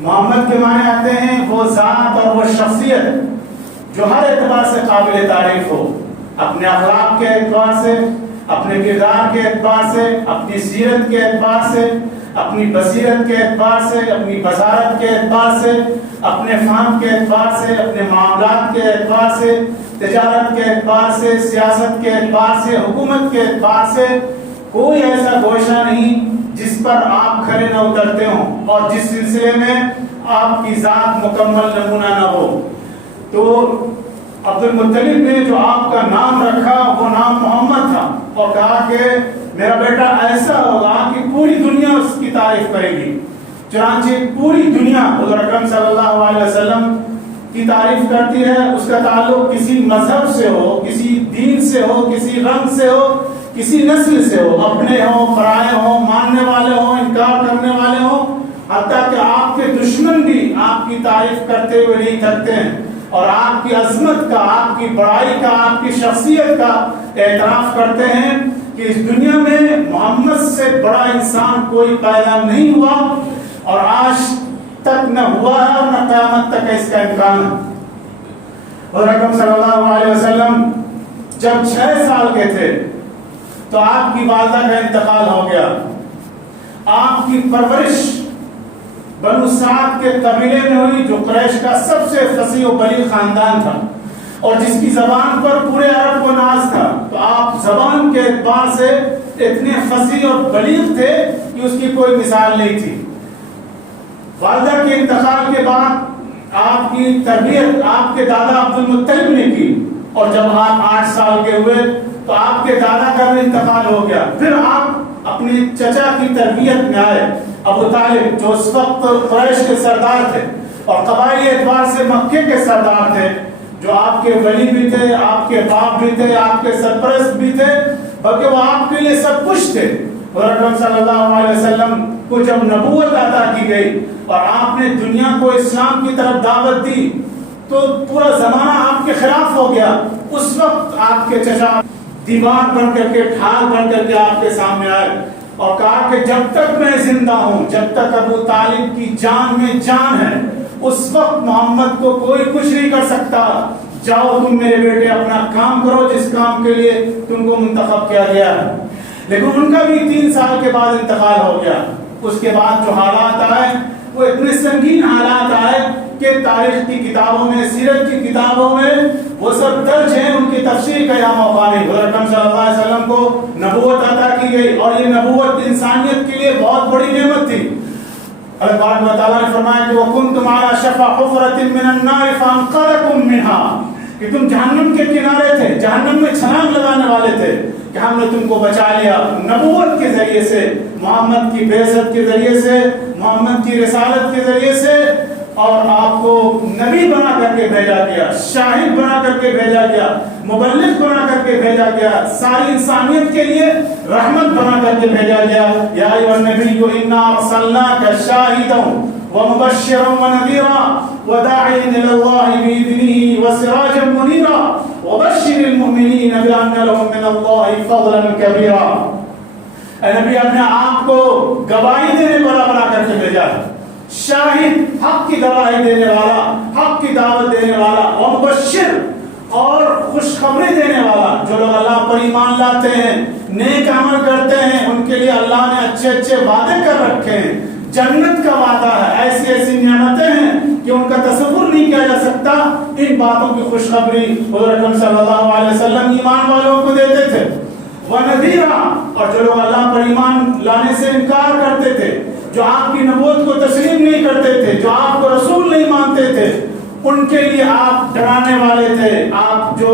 محمد کے معنی آتے ہیں وہ ذات اور وہ شخصیت جو ہر اعتبار سے قابل تعریف ہو، اپنے اخلاق کے اعتبار سے، اپنے کردار کے اعتبار سے، اپنی سیرت کے اعتبار سے، اپنی بصیرت کے اعتبار سے، اپنی بصارت کے اعتبار سے، اپنے فہم کے اعتبار سے، اپنے معاملات کے اعتبار سے، تجارت کے اعتبار سے، سیاست کے اعتبار سے، حکومت کے اعتبار سے کوئی ایسا گوشہ نہیں جس پر آپ کھڑے نہ اترتے ہوں اور جس سلسلے میں آپ کی ذات مکمل نمونہ نہ ہو۔ تو عبد المطلب نے جو آپ کا نام رکھا وہ نام محمد تھا اور کہا کہ میرا بیٹا ایسا ہوگا کہ پوری دنیا اس کی تعریف کرے گی۔ چنانچہ پوری دنیا حضور اکرم صلی اللہ علیہ وسلم کی تعریف کرتی ہے۔ اس کا تعلق کسی مذہب سے ہو، کسی دین سے ہو، کسی رنگ سے ہو، کسی نسل سے ہو، اپنے ہوں، پرائے ہوں، ماننے والے ہوں، انکار کرنے والے ہوں، حتیٰ کہ آپ کے دشمن بھی آپ کی تعریف کرتے ہوئے نہیں تھکتے ہیں اور آپ کی عظمت کا، آپ کی بڑائی کا، آپ کی شخصیت کا اعتراف کرتے ہیں کہ اس دنیا میں محمد سے بڑا انسان کوئی پیدا نہیں ہوا اور آج تک نہ ہوا ہے اور نہ قیامت تک اس کا امکان ہے۔ حضور اکرم صلی اللہ علیہ وسلم جب 6 سال کے تھے تو آپ کی والدہ کا انتقال ہو گیا۔ آپ کی پرورش بنو سعد کے قبیلے میں ہوئی جو قریش کا سب سے فصیح و بلیغ خاندان تھا اور جس کی زبان پر پورے عرب کو ناز تھا۔ تو آپ زبان کے اعتبار سے اتنے فصیح اور بلیغ تھے کہ اس کی کوئی مثال نہیں تھی۔ والدہ کے انتقال کے بعد آپ کی تربیت آپ کے دادا عبد المطلب نے کی اور جب آپ 8 سال کے ہوئے تو آپ کے دادا کا بھی انتقال ہو گیا۔ پھر آپ اپنے چچا کی تربیت میں آئے، ابو طالب جو اس وقت قریش کے سردار تھے اور قبائلی اعتبار سے مکے کے سردار تھے، جو آپ کے ولی بھی تھے، آپ کے باپ بھی تھے، آپ کے سرپرست بھی تھے، بلکہ وہ آپ کے لیے سب کچھ تھے۔ حضور اکرم صلی اللہ علیہ وسلم کو جب نبوت عطا کی گئی اور آپ نے دنیا کو اسلام کی طرف دعوت دی تو پورا زمانہ آپ کے خلاف ہو گیا۔ اس وقت آپ کے چچا دیوار بن کر کے، ڈھال بن کر کے آپ کے سامنے آئے اور کہا کہ جب تک میں زندہ ہوں، جب تک ابو طالب کی جان میں جان ہے، اس وقت محمد کو کوئی کچھ نہیں کر سکتا۔ جاؤ تم میرے بیٹے اپنا کام کرو جس کام کے لیے تم کو منتخب کیا گیا ہے۔ لیکن ان کا بھی 3 سال کے بعد انتقال ہو گیا۔ اس کے بعد جو حالات آئے وہ اتنے سنگین حالات آئے کہ تاریخ کی کتابوں میں، سیرت کی کتابوں میں وہ سب درج ہیں، ان کی تفسیر کا یہاں موقع نہیں۔ حضرت اکرم صلی اللہ علیہ وسلم کو نبوت عطا کی گئی اور یہ نبوت انسانیت کے لیے بہت بڑی نعمت تھی۔ اللہ تبارک و تعالیٰ نے فرمایا کہ وَكُنْتُمْ عَلَى شَفَا حُفْرَةٍ مِّنَ النَّارِ فَأَنْقَذَكُم مِّنْهَا، کہ تم جہنم کے کنارے تھے، جہنم میں چھلانگ لگانے والے تھے کہ ہم نے تم کو بچا لیا نبوت کے ذریعے سے، محمد کی بعثت کے ذریعے سے، محمد کی رسالت کے ذریعے سے، اور آپ کو نبی بنا کر کے بھیجا گیا، شاہد بنا کر کے بھیجا گیا، مبلغ بنا کر کے بھیجا گیا، ساری انسانیت کے لیے رحمت بنا کر کے بھیجا گیا۔ یا ایھا النبی انا ارسلناک شاہدا ومبشرا ونذیرا وداعیا الی اللہ باذنہ وسراجا منیرا وبشر المؤمنین بان لهم من اللہ فضلا کبیرا۔ اے نبی، اپنے آپ کو گواہی دینے والا بنا کر کے بھیجا ہے، شاہد، حق کی گواہی دینے والا، حق کی دعوت دینے والا، ومبشر، اور خوشخبری دینے والا۔ جو لوگ اللہ پر ایمان لاتے ہیں، نیک عمل کرتے ہیں، ان کے لیے اللہ نے اچھے اچھے وعدے کر رکھے ہیں، جنت کا وعدہ ہے، ایسی ایسی نعمتیں ہیں کہ ان کا تصور نہیں کیا جا سکتا۔ ان باتوں کی خوشخبری حضور اکرم صلی اللہ علیہ وسلم ایمان والوں کو دیتے تھے۔ وَنَذِيرًا، اور جو لوگ اللہ پر ایمان لانے سے انکار کرتے تھے، جو آپ کی نبوت کو تسلیم نہیں کرتے تھے، جو آپ کو رسول نہیں مانتے تھے، ان کے لیے آپ ڈرانے والے تھے۔ آپ جو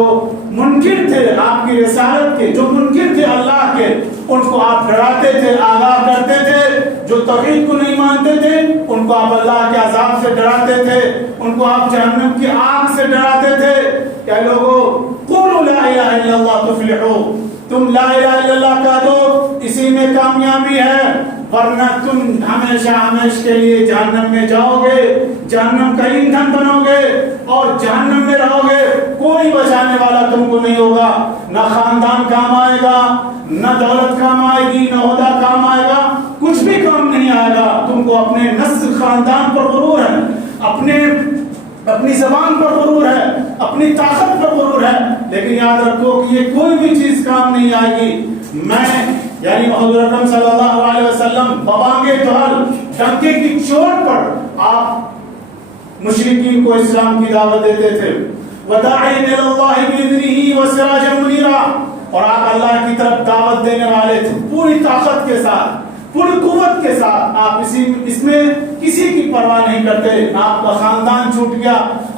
منکر تھے آپ کی رسالت کے، جو منکر تھے اللہ کے، ان کو آپ ڈراتے تھے، آگاہ کرتے تھے۔ جو توحید کو نہیں مانتے تھے ان کو آپ اللہ کے عذاب سے ڈراتے تھے، ان کو آپ جہنم کی آگ سے ڈراتے تھے۔ کہ لوگو قولوا لا الہ الا اللہ تفلحوا، تم لا الہ الا اللہ کہہ دو، اسی میں کامیابی ہے، ورنہ تم ہمیشہ ہمیشہ کے لیے جہنم میں جاؤ گے، جہنم کا ایندھن بنو گے اور جہنم میں رہو گے۔ کوئی بچانے والا تم کو نہیں ہوگا، نہ خاندان کام آئے گا، نہ دولت کام آئے گی، نہ عہدہ کام آئے گا، کچھ بھی کام نہیں آئے گا. تم کو اپنے نسل خاندان پر غرور ہے, اپنی زبان پر غرور ہے, اپنی طاقت پر غرور ہے, لیکن یاد رکھو کہ یہ کوئی بھی چیز کام نہیں آئے گی. میں یعنی محمد اکرم صلی اللہ علیہ وسلم بوانگے دہل ڈنکے کی چوٹ پر آپ مشرکین کو اسلام کی دعوت دیتے تھے. وَدَاعِينَ إِلَى اللَّهِ بِإِذْنِهِ وَسِرَاجًا مُنِيرًا, اور آپ اللہ کی طرف دعوت دینے والے تھے پوری طاقت کے ساتھ, پوری قوت کے ساتھ. آپ اس میں کسی کی پرواہ نہیں کرتے. آپ کا خاندان چھوٹ گیا,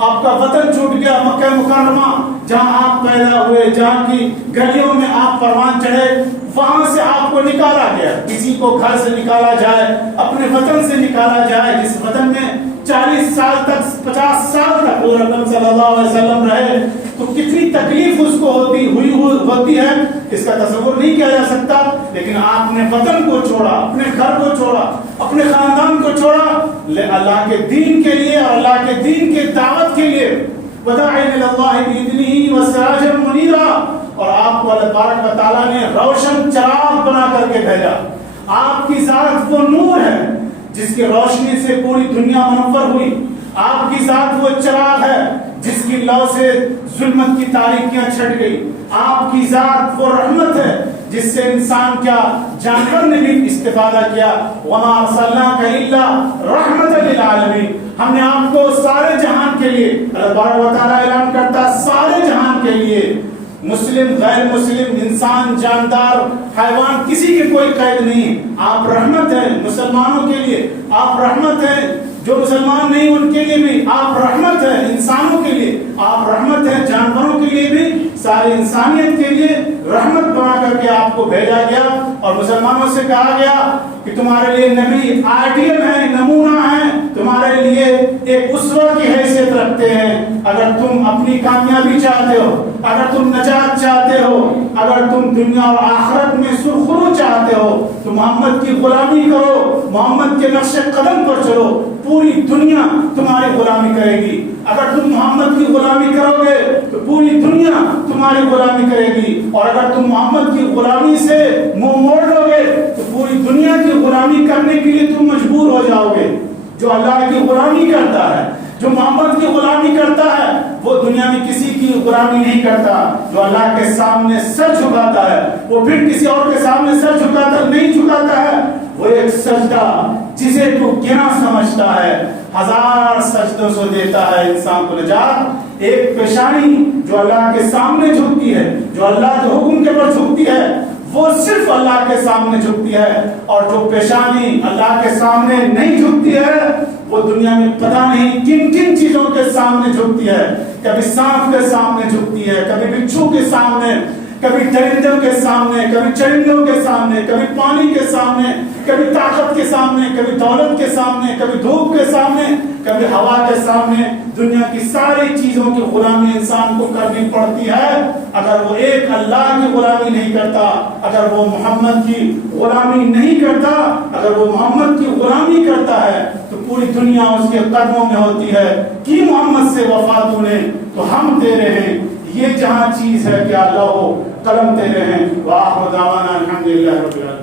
آپ کا وطن چھوٹ گیا, مکہ مکرمہ جہاں آپ پیدا ہوئے, جہاں کی گلیوں میں آپ پروان چڑھے, وہاں سے آپ کو نکالا گیا. کسی کو گھر سے نکالا جائے, اپنے وطن سے نکالا جائے, جس وطن میں 40 سال تک 50 سال تک حضور اکرم صلی اللہ علیہ وسلم رہے, تو کتنی تکلیف اس کو ہوتی ہے اس کا تصور نہیں کیا جا سکتا. لیکن آپ نے وطن کو چھوڑا, اپنے گھر کو چھوڑا, اپنے خاندان کو چھوڑا اللہ کے دین کے لیے اور اللہ کے دین کے دعوت کے لیے. وَدَاعِينَ إِلَى اللَّهِ بِإِذْنِهِ وَسِرَاجًا مُنِيرًا, اور آپ کو اللہ تبارک و تعالیٰ نے روشن چراغ بنا کر کے بھیجا. آپ کی ذات وہ نور ہے جس کی روشنی سے پوری دنیا منور ہوئی. آپ کی ذات وہ چراغ ہے جس کی لو سے ظلمت کی تاریکیاں چھٹ گئی. آپ کی ذات وہ رحمت ہے جس سے انسان کیا جانور نے بھی استفادہ کیا. وَمَا أَرْسَلْنَاكَ إِلَّا رَحْمَةً لِلْعَالَمِينَ, ہم نے آپ کو سارے جہان کے لیے, اللہ تبارک و تعالیٰ اعلان کرتا سارے جہان کے لیے, مسلم غیر مسلم, انسان جاندار حیوان, کسی کی کوئی قید نہیں. آپ رحمت ہیں مسلمانوں کے لیے, آپ رحمت ہیں جو مسلمان نہیں ان کے لیے بھی, آپ رحمت ہیں انسانوں کے لیے, آپ رحمت ہیں جانوروں کے لیے بھی, ساری انسانیت کے لیے رحمت بنا کر کے آپ کو بھیجا گیا. اور مسلمانوں سے کہا گیا کہ تمہارے لیے نبی آئیڈیل ہیں, نمونہ ہیں, تمہارے لیے ایک اسوہ کی حیثیت رکھتے ہیں. اگر تم اپنی کامیابی چاہتے ہو, اگر تم نجات چاہتے ہو, اگر تم دنیا اور آخرت میں سرخرو چاہتے ہو, تو محمد کی غلامی کرو, محمد کے نقش قدم پر چلو, پوری دنیا تمہاری غلامی کرے گی. اگر تم محمد کی غلامی کرو گے تو پوری دنیا تمہاری غلامی کرے گی, اور اگر تم محمد کی غلامی سے منہ موڑ لو گے تو پوری دنیا کی غلامی کرنے کے لیے تم مجبور ہو جاؤ گے. جو اللہ کی غلامی کرتا ہے, جو محمد کی غلامی کرتا ہے, وہ دنیا میں کسی کی غلامی نہیں کرتا. جو اللہ کے سامنے سر جھکاتا ہے وہ پھر کسی اور کے سامنے سر نہیں جھکاتا ہے. وہ ایک سجدہ جسے تو گنا سمجھتا ہے 1000 سجدوں سے دیتا ہے انسان کو نجات. ایک پیشانی جو اللہ کے سامنے جھکتی ہے, جو اللہ کے حکم کے پر جھکتی ہے, وہ صرف اللہ کے سامنے جھکتی ہے. اور جو پیشانی اللہ کے سامنے نہیں جھکتی ہے وہ دنیا میں پتہ نہیں کن کن چیزوں کے سامنے جھکتی ہے. کبھی سانپ کے سامنے جھکتی ہے, کبھی بچھو کے سامنے, کبھی درندوں کے سامنے, کبھی چرندوں کے سامنے, کبھی پانی کے سامنے, کبھی طاقت کے سامنے, کبھی دولت کے سامنے, کبھی دھوپ کے سامنے, کبھی ہوا کے سامنے. دنیا کی ساری چیزوں کی غلامی انسان کو کرنی پڑتی ہے. اگر وہ ایک اللہ کی غلامی نہیں کرتا, اگر وہ محمد کی غلامی نہیں کرتا, اگر وہ محمد کی غلامی کرتا ہے تو پوری دنیا اس کے قدموں میں ہوتی ہے. کی محمد سے وفا تو نے, تو ہم تیرے ہیں, یہ جہاں چیز ہے کہ اللہ ہو قلم تیرے ہیں. وآخر دعوانا الحمدللہ رب العالمین.